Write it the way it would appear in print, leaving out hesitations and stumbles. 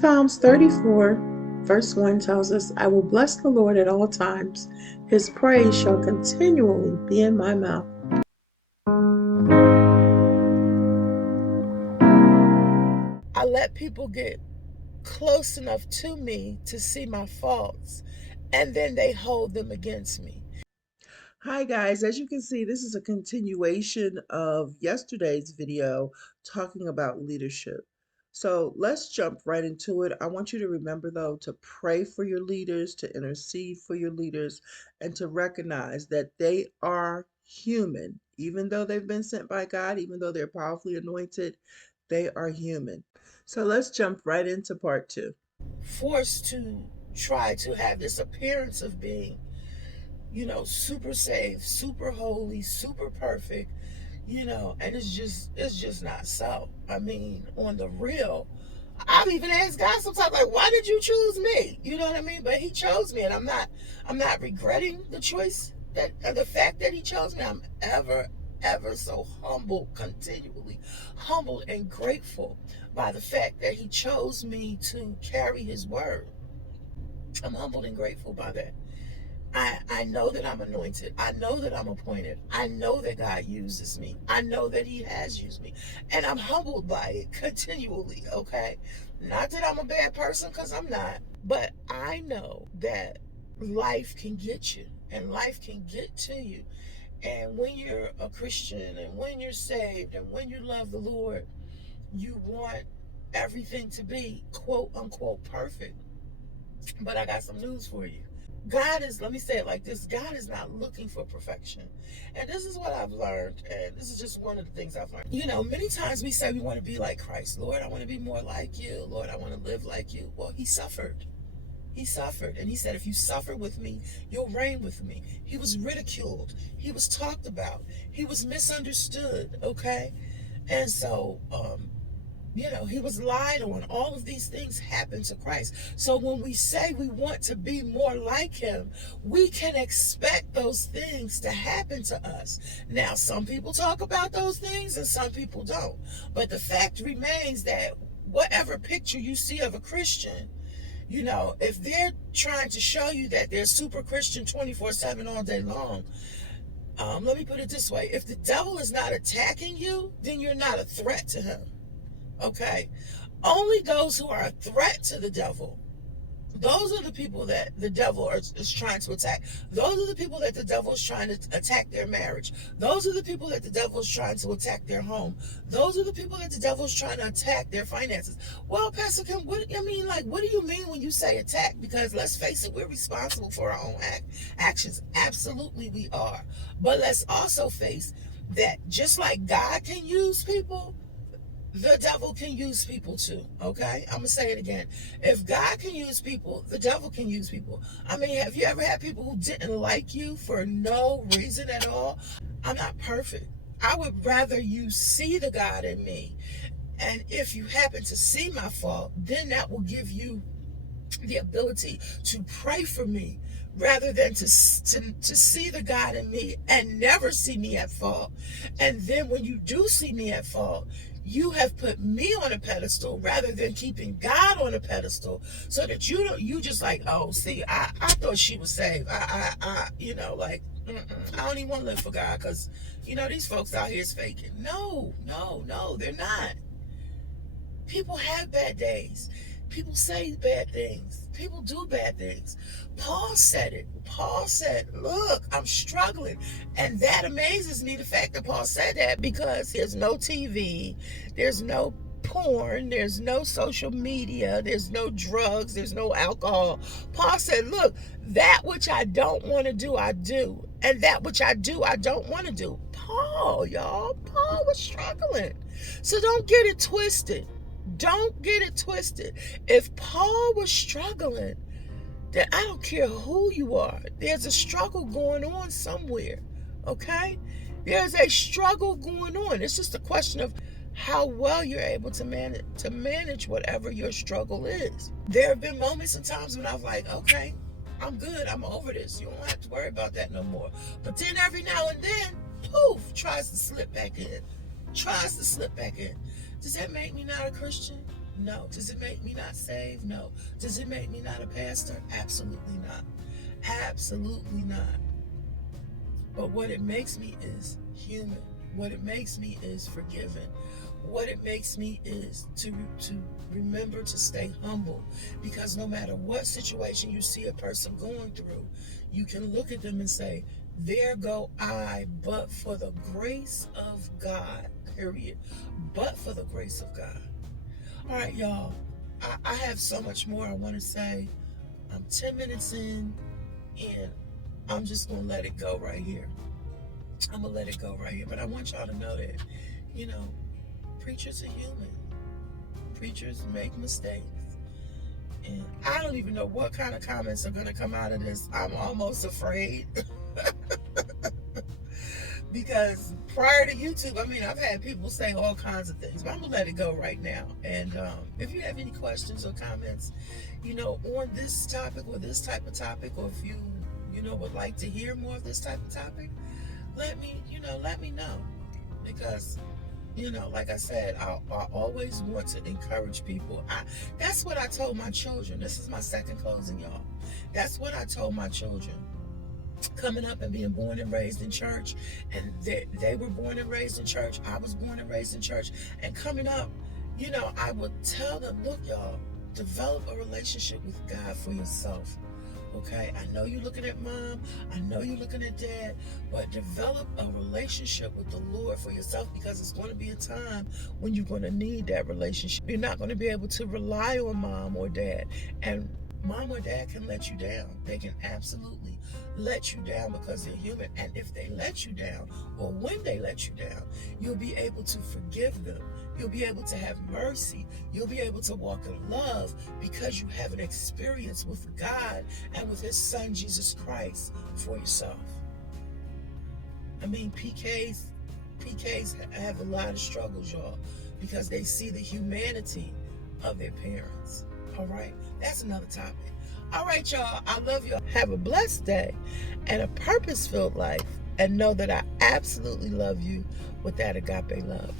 Psalms 34, verse 1 tells us, I will bless the Lord at all times. His praise shall continually be in my mouth. I let people get close enough to me to see my faults, and then they hold them against me. Hi guys, as you can see, this is a continuation of yesterday's video talking about leadership. So let's jump right into it. I want you to remember though to pray for your leaders, to intercede for your leaders, and to recognize that they are human. Even though they've been sent by God, even though they're powerfully anointed, they are human. So let's jump right into part 2. Forced to try to have this appearance of being super saved, super holy, super perfect, and it's just not so. I mean, on the real, I've even asked God sometimes, like, why did you choose me? You know what I mean? But he chose me, and I'm not regretting the choice, that the fact that he chose me. I'm ever so humbled, continually humbled and grateful by the fact that he chose me to carry his word. I'm humbled and grateful by that. I know that I'm anointed. I know that I'm appointed. I know that God uses me. I know that he has used me. And I'm humbled by it continually, okay? Not that I'm a bad person, because I'm not. But I know that life can get you, and life can get to you. And when you're a Christian, and when you're saved, and when you love the Lord, you want everything to be quote unquote perfect. But I got some news for you. Let me say it like this, God is not looking for perfection. And this is what I've learned, and this is just one of the things I've learned. Many times we say we want to be like Christ. Lord, I want to be more like you. Lord, I want to live like you. Well, he suffered. He suffered. And he said, if you suffer with me, you'll reign with me. He was ridiculed. He was talked about. He was misunderstood, okay? And so, he was lied on. All of these things happened to Christ. So when we say we want to be more like him, we can expect those things to happen to us. Now, some people talk about those things and some people don't. But the fact remains that whatever picture you see of a Christian, if they're trying to show you that they're super Christian 24/7 all day long, let me put it this way. If the devil is not attacking you, then you're not a threat to him. Okay? Only those who are a threat to the devil, those are the people that the devil is trying to attack. Those are the people that the devil is trying to attack their marriage. Those are the people that the devil is trying to attack their home. Those are the people that the devil is trying to attack their finances. Well, Pastor Kim, what do you mean when you say attack? Because let's face it, we're responsible for our own actions. Absolutely we are. But let's also face that just like God can use people, the devil can use people too, okay? I'm going to say it again. If God can use people, the devil can use people. I mean, have you ever had people who didn't like you for no reason at all? I'm not perfect. I would rather you see the God in me. And if you happen to see my fault, then that will give you the ability to pray for me rather than to see the God in me and never see me at fault. And then when you do see me at fault, you have put me on a pedestal rather than keeping God on a pedestal, so that you just like, oh, see, I thought she was saved. I don't even want to live for God because, these folks out here is faking. No, they're not. People have bad days. People say bad things. People do bad things. Paul said it. Paul said, look, I'm struggling. And that amazes me, the fact that Paul said that, because there's no TV, there's no porn, there's no social media, there's no drugs, there's no alcohol. Paul said, look, that which I don't want to do, I do. And that which I do, I don't want to do. Paul, y'all, Paul was struggling. So don't get it twisted. Don't get it twisted. If Paul was struggling, then I don't care who you are. There's a struggle going on somewhere, okay? There's a struggle going on. It's just a question of how well you're able to manage whatever your struggle is. There have been moments and times when I'm like, okay, I'm good. I'm over this. You don't have to worry about that no more. But then every now and then, poof, tries to slip back in. Does that make me not a Christian? No. Does it make me not saved? No. Does it make me not a pastor? Absolutely not. Absolutely not. But what it makes me is human. What it makes me is forgiven. What it makes me is to remember to stay humble, because no matter what situation you see a person going through, you can look at them and say, there go I, but for the grace of God, period. But for the grace of God. All right, y'all. I have so much more I want to say. I'm 10 minutes in, and I'm just going to let it go right here. I'm going to let it go right here. But I want y'all to know that, you know, preachers are human. Preachers make mistakes. And I don't even know what kind of comments are going to come out of this. I'm almost afraid. Because prior to YouTube, I mean, I've had people say all kinds of things, but I'm going to let it go right now. And if you have any questions or comments, you know, on this topic or this type of topic, or if you, you know, would like to hear more of this type of topic, let me know. Because, you know, like I said, I always want to encourage people. That's what I told my children. This is my second closing, y'all. That's what I told my children. Coming up and being born and raised in church, and they were born and raised in church. I was born and raised in church. And coming up, you know, I would tell them, look, y'all, develop a relationship with God for yourself. Okay, I know you're looking at mom, I know you're looking at dad, but develop a relationship with the Lord for yourself, because it's going to be a time when you're going to need that relationship. You're not going to be able to rely on mom or dad, and mom or dad can let you down. They can absolutely let you down, because they're human. And if they let you down, or when they let you down, you'll be able to forgive them. You'll be able to have mercy. You'll be able to walk in love, because you have an experience with God and with his son, Jesus Christ, for yourself. I mean, PKs have a lot of struggles, y'all, because they see the humanity of their parents. All right, that's another topic. All right, y'all, I love y'all. Have a blessed day and a purpose-filled life, and know that I absolutely love you with that agape love.